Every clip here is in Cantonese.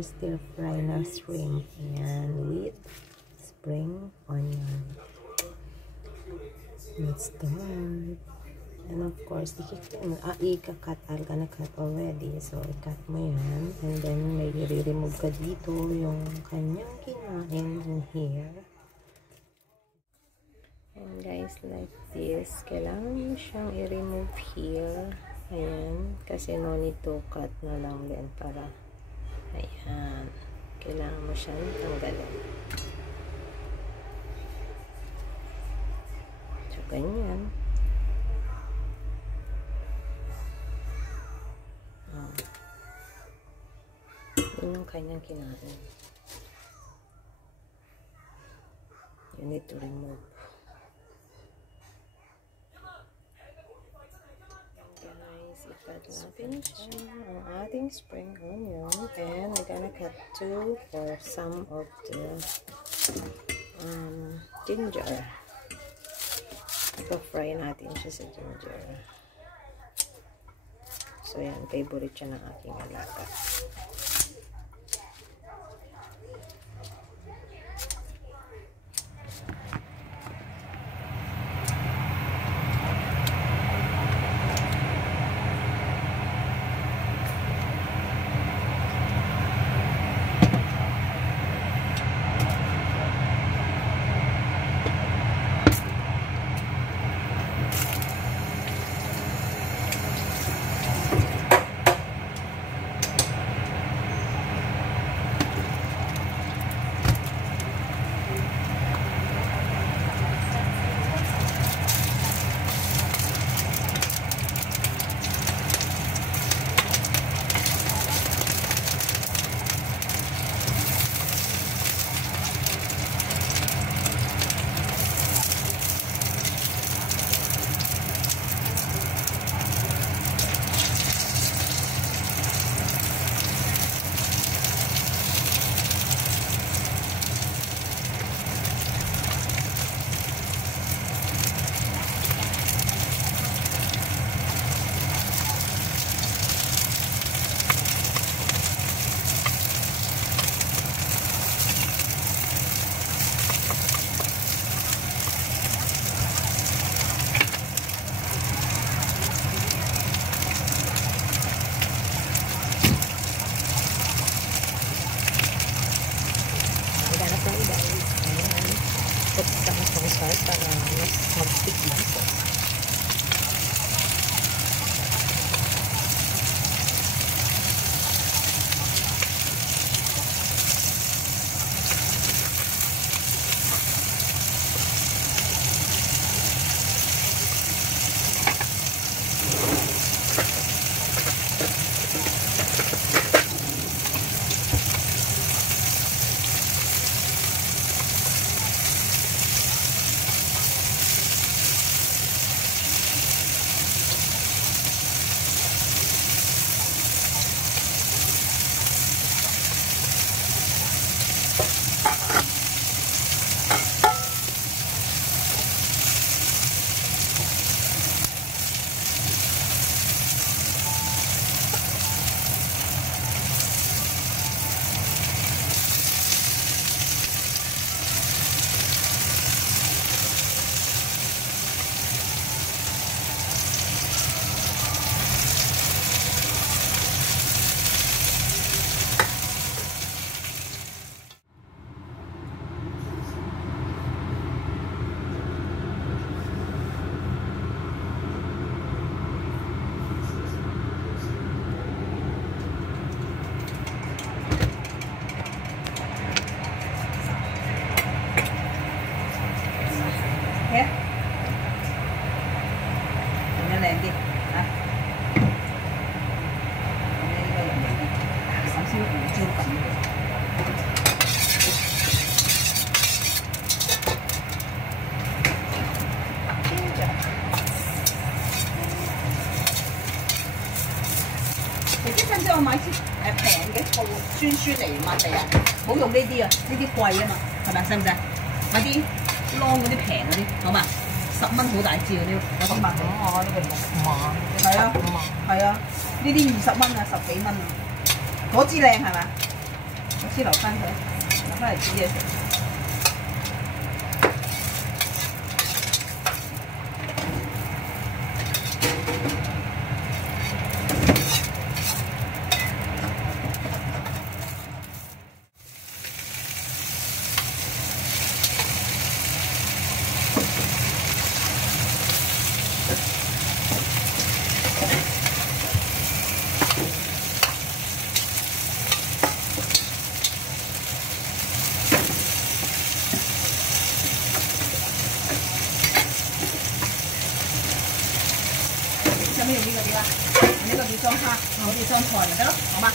ginger stir fry na shrimp. Ayan, with spring onion. Let's start. And of course, i-cut. I'm gonna cut already. So, i-cut mo yan. And then, may i-remove ka dito yung kanyang kinain in here. And guys, like this. Kailangan mo siyang i-remove here. Ayan. Kasi no need to cut na lang din para ayan. Kailangan mo siyang tanggalin. So, ganyan. Yun yung kanyang kinain. You need to remove. Guys, ikat natin siya ang ating spring onion. And we're gonna cut two for some of the ginger. Ipa-fry natin siya sa ginger. So, yan. Favorite siya ng aking alaga. Para mas mag-stick dito.我買支平嘅醋酸酸嚟抹地啊，唔好用呢啲啊，呢啲貴啊嘛，係咪？使唔使？買啲 long 嗰啲平嗰啲，好嘛？10蚊好大支嗰啲，有啲買。哦，呢個6萬。係啊，係啊，呢啲20蚊啊，10幾蚊啊，嗰支靚係咪？我先留翻佢，留翻嚟煮嘢食。上面用呢個啲啦，呢個叫裝蝦，我哋裝菜咪得咯，好嗎？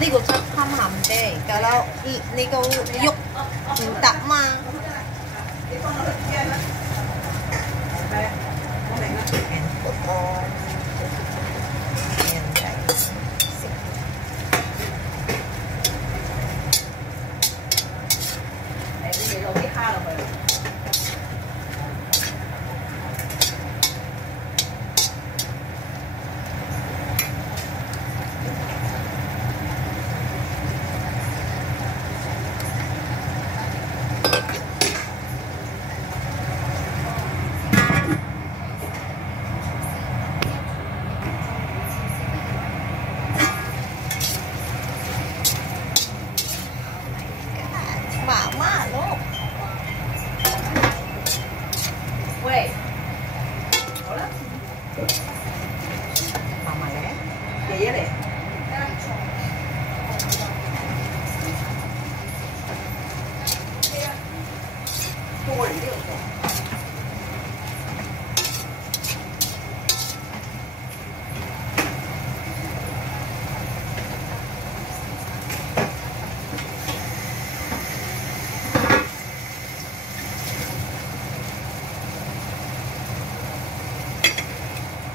呢個汁鹹鹹地，但係你個肉唔得嘛。你放落去煮嘢啦。係啊，我明啦。你落啲蝦落去。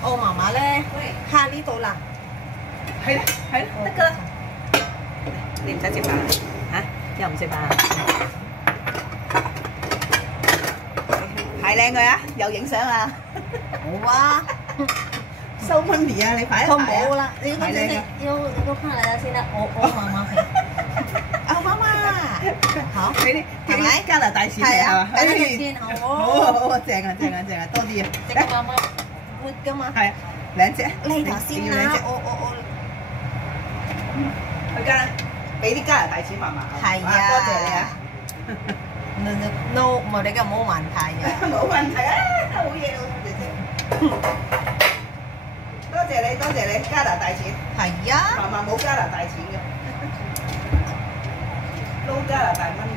我媽媽咧下呢度啦。係啦係啦，得㗎啦。你唔使食飯嚇？又唔食飯？係靚佢啊！又影相啊！好啊，收 money 啊！你排一佢排啊！冇啦，你嗰陣要翻嚟啦先得。我媽媽係。啊媽媽，好，俾啲係咪加拿大錢嚟係嘛？加拿大錢好好正啊正啊正啊，多啲啊！即係媽媽活㗎嘛。係兩隻。你頭先啦，我去俾啲加拿大錢嫲嫲。係啊，多謝你啊！No， 我哋嘅冇問題嘅。冇問題啊，好嘢喎，姐姐。多謝你，多謝你，加拿大錢。係啊。嫲嫲冇加拿大錢嘅，撈加拿大蚊魚。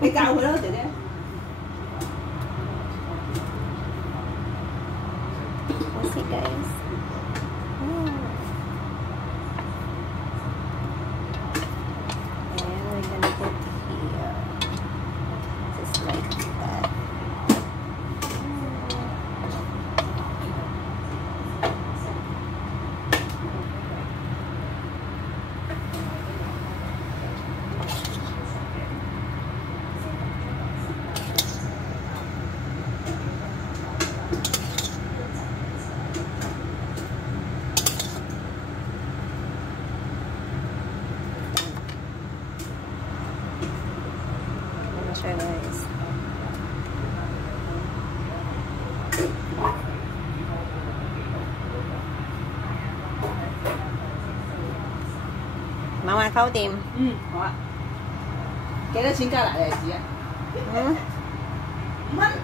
你教佢咯，姐姐。We'll see, guys. And we're gonna put here, just like that. Guys. Mau ăn khấu tìm. Hả? Cái đó xin ca lại là gì á? 嗯。5蚊。